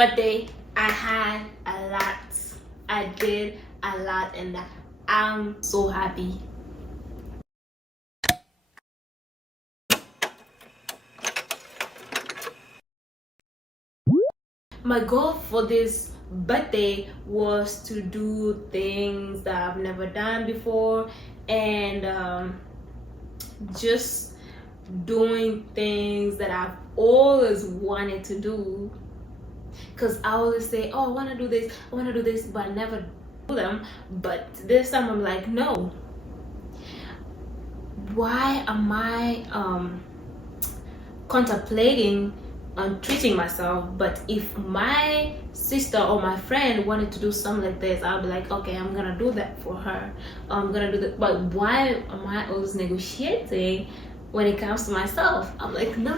birthday, I had a lot. I did a lot, and I'm so happy. My goal for this birthday was to do things that I've never done before, and just doing things that I've always wanted to do. Because I always say, oh, I want to do this, I want to do this, but I never do them. But this time I'm like, no. Why am I contemplating on treating myself? But if my sister or my friend wanted to do something like this, I'll be like, okay, I'm gonna do that for her. I'm gonna do that. But why am I always negotiating when it comes to myself? I'm like, no,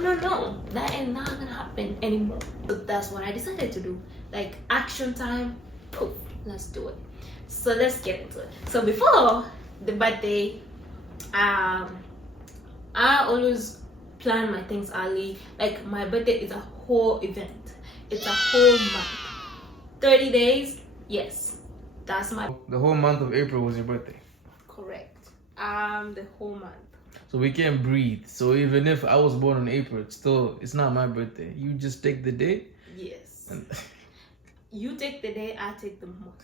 that ain't not gonna happen anymore. But that's what I decided to do. Like, action time, poof, let's do it. So let's get into it. So before the birthday, I always plan my things early. Like, my birthday is a whole event. It's a whole month. 30 days, yes. That's my... The whole month of April was your birthday? Correct. The whole month. So we can't breathe. So even if I was born in April, it's not my birthday. You just take the day? Yes. You take the day, I take the month.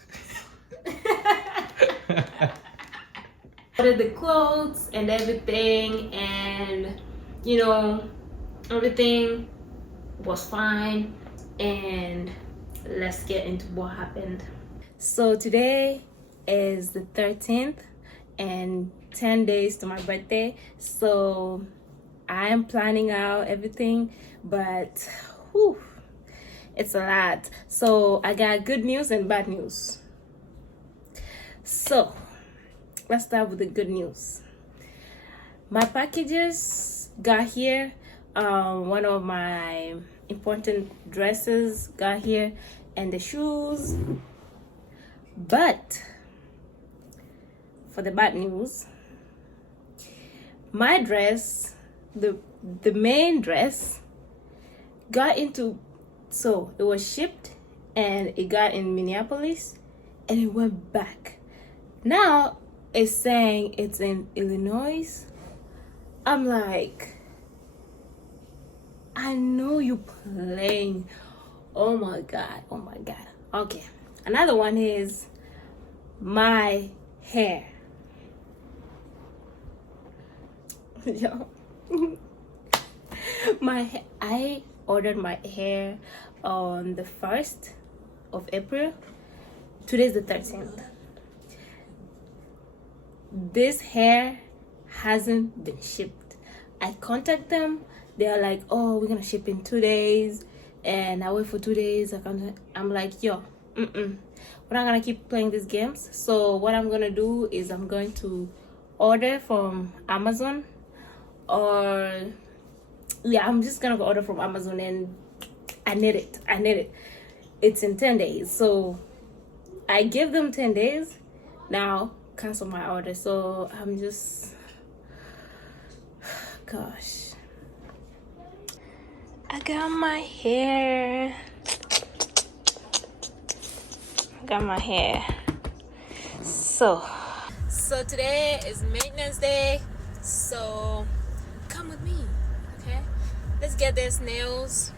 Ordered the clothes and everything, and you know, everything was fine. And let's get into what happened. So today is the 13th and 10 days to my birthday. So I am planning out everything, but whew, it's a lot. So I got good news and bad news. So let's start with the good news. My packages got here. One of my important dresses got here, and the shoes. But for the bad news, my dress, the main dress, got into, so it was shipped and it got in Minneapolis and it went back. Now it's saying it's in Illinois. I'm like, I know you playing. Oh my god. Okay, another one is my hair. Yo. I ordered my hair on the 1st of April. Today's the 13th. This hair hasn't been shipped. I contact them. They're like, oh, we're gonna ship in 2 days. And I wait for 2 days. I'm like, yo, we're not gonna keep playing these games. So what I'm gonna do is I'm going to order from Amazon, or yeah, I'm just gonna order from Amazon, and I need it. It's in 10 days. So I give them 10 days. Now cancel my order. So I'm just, gosh, I got my hair. So today is maintenance day, so come with me, okay? Let's get this nails,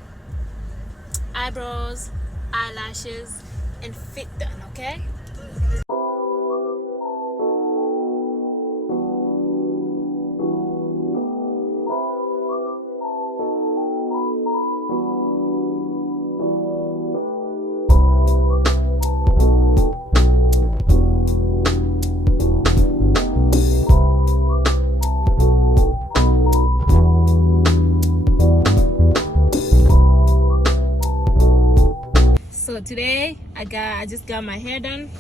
eyebrows, eyelashes, and feet done, okay? So today I just got my hair done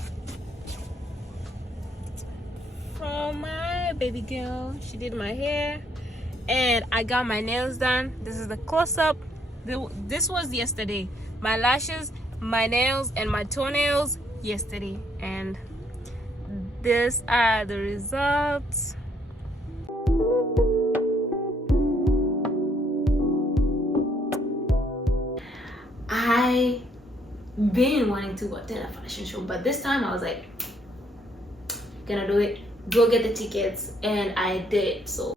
from my baby girl. She did my hair, and I got my nails done. This is the close-up. This was yesterday. My lashes, my nails, and my toenails yesterday, and these are the results. I been wanting to attend a fashion show, but this time I was like, gonna do it, go get the tickets, and I did. So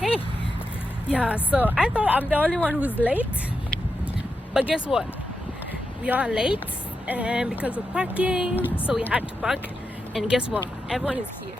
hey, yeah, so I thought I'm the only one who's late, but guess what, we are late, and because of parking, so we had to park, and guess what, everyone is here.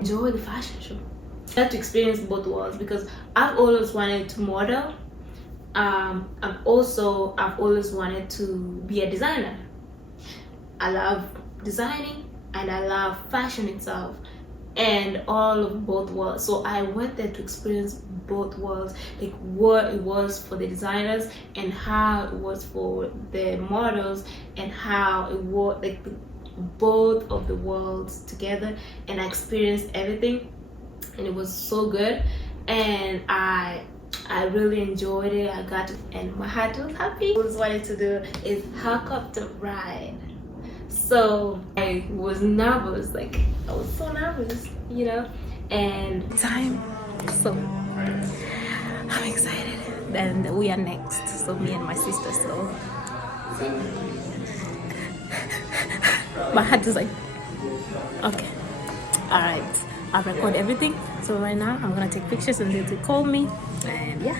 Enjoy the fashion show. I had to experience both worlds because I've always wanted to model. I've always wanted to be a designer. I love designing and I love fashion itself and all of both worlds. So I went there to experience both worlds, like what it was for the designers and how it was for the models, and how it was like both of the worlds together, and I experienced everything, and it was so good, and I really enjoyed it. I got it, and my heart was happy. What I wanted to do is helicopter ride. So I was nervous, like I was so nervous, you know, and time. So I'm excited. Then we are next. So me and my sister. So my heart is like, okay, all right, I've recorded everything. So right now I'm gonna take pictures and they call me, and yeah.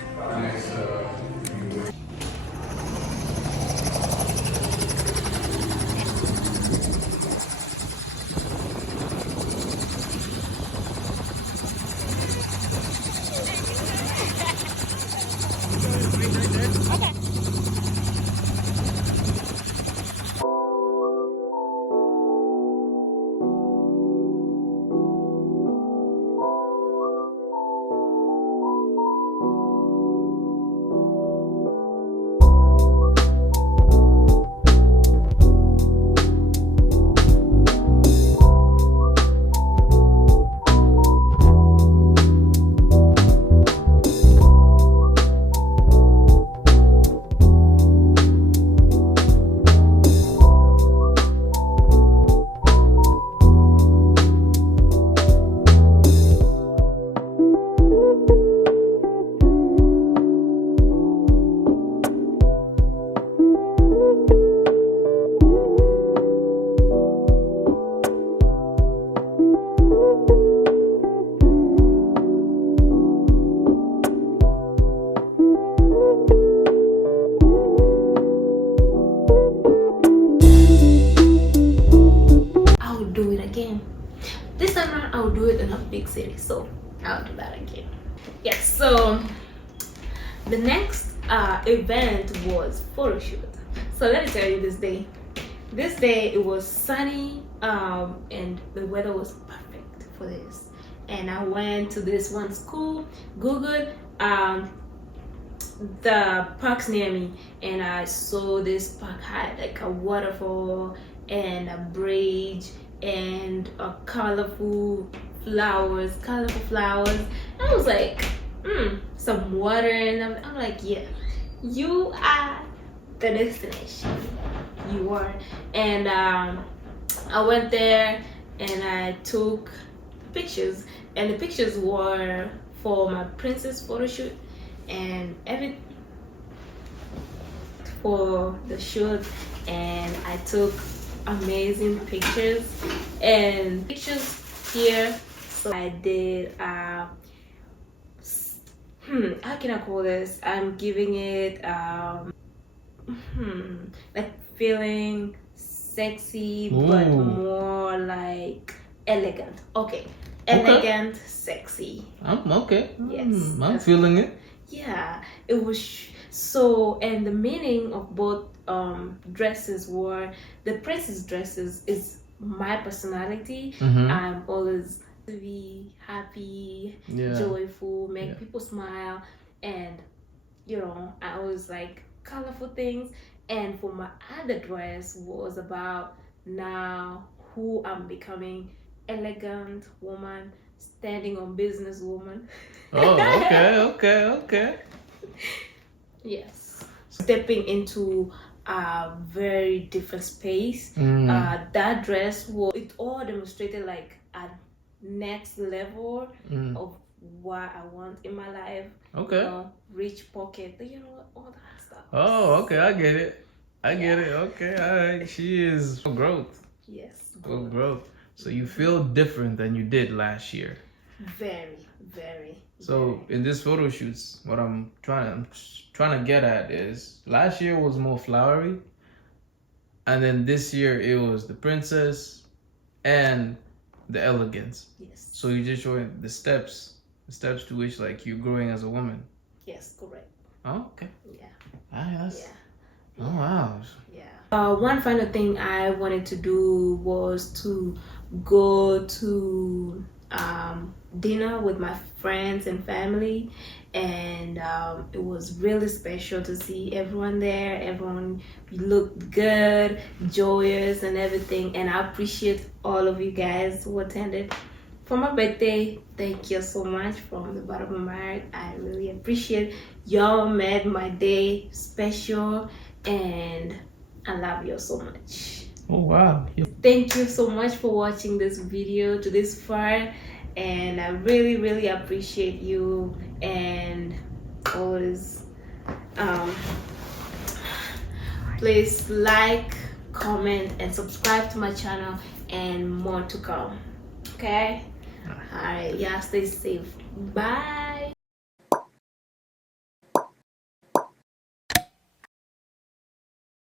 This time around I'll do it in a big city, so I'll do that again. Yes, so the next event was photo shoot. So let me tell you, this day it was sunny, and the weather was perfect for this, and I went to this one school, googled the parks near me, and I saw this park had like a waterfall and a bridge and a colorful flowers. I was like, some water, and I'm like, yeah, You are the destination. You are. And I went there and I took pictures, and the pictures were for my princess photo shoot and every for the shoot, and I took amazing pictures and pictures here. So I did how can I call this? I'm giving it like feeling sexy, but Ooh. more like elegant. Okay, elegant, sexy. I'm okay. Yes, I'm feeling it. Yeah, it was so, and the meaning of both dresses were the princess dresses is my personality. I'm always to be happy, joyful, make people smile, and I always like colorful things. And for my other dress was about now who I'm becoming, elegant woman, standing on business woman. Oh, okay. Yes. Stepping into a very different space. That dress it all demonstrated like a next level of what I want in my life. Okay. Rich pocket, all that stuff. Oh, okay, I get it. I get it. Okay, all right. She is for growth. Yes. For growth. So you feel different than you did last year. Very, very. So in this photo shoots, what I'm trying to get at is last year was more flowery, and then this year it was the princess and the elegance. Yes. So you just showing the steps to which like you're growing as a woman. Yes, correct. Oh, okay. Yeah. Yeah. Oh wow. Yeah. One final thing I wanted to do was to go to dinner with my friends and family, and it was really special to see everyone there. Everyone looked good, joyous, and everything. And I appreciate all of you guys who attended for my birthday. Thank you so much from the bottom of my heart. I really appreciate y'all. Made my day special, and I love you so much. Oh wow. Thank you so much for watching this video to this far, and I really, really appreciate you. And always please like, comment, and subscribe to my channel, and more to come. Okay. All right, y'all stay safe. Bye.